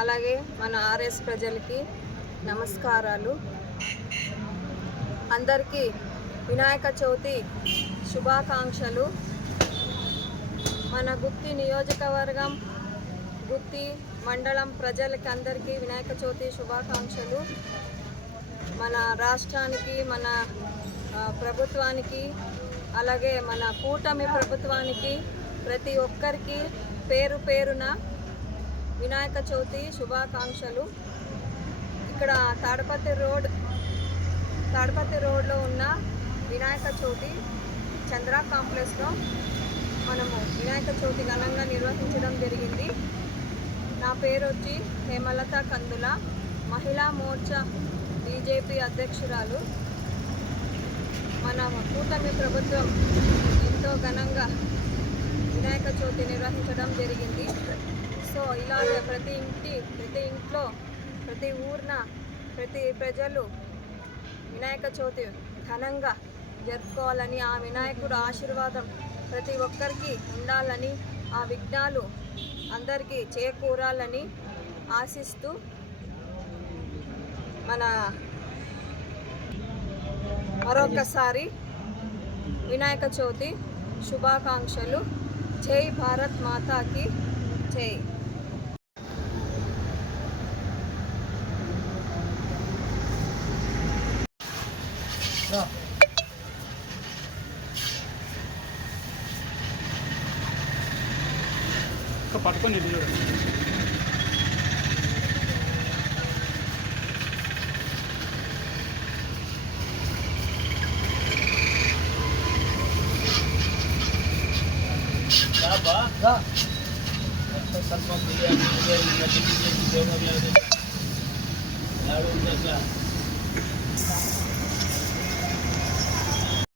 అలాగే మన ఆర్ఎస్ ప్రజలకి నమస్కారాలు. అందరికీ వినాయక చవితి శుభాకాంక్షలు. మన గుత్తి నియోజకవర్గం గుత్తి మండలం ప్రజలకి అందరికీ వినాయక చవితి శుభాకాంక్షలు. మన రాష్ట్రానికి మన ప్రభుత్వానికి అలాగే మన కూటమి ప్రభుత్వానికి ప్రతి ఒక్కరికి పేరు పేరున వినాయక చవితి శుభాకాంక్షలు. ఇక్కడ తాడపతి రోడ్ తాడపతి రోడ్లో ఉన్న వినాయక చవితి చంద్ర కాంప్లెక్స్లో మనము వినాయక చవితి ఘనంగా నిర్వహించడం జరిగింది. నా పేరు వచ్చి హేమలత కందుల మహిళా మోర్చా బీజేపీ అధ్యక్షురాలు. మన కూటమి ప్రభుత్వం ఎంతో ఘనంగా వినాయక చవితి నిర్వహించడం జరిగింది. సో ఇలాగే ప్రతి ఇంటి ప్రతి ఇంట్లో ప్రతి ఊర్న ప్రతి ప్రజలు వినాయక చవితి ఘనంగా జరుపుకోవాలని ఆ వినాయకుడు ఆశీర్వాదం ప్రతి ఒక్కరికి ఉండాలని ఆ విఘ్నాలు అందరికీ చేకూరాలని ఆశిస్తూ మన మరొకసారి వినాయక చవితి శుభాకాంక్షలు. జై భారత్ మాతాకి జై. ఇంకా పట్టుకొని ఇటు చూడండి సర్పం బిర్యానీ బిర్యానీ బిర్యానీ దేవుడు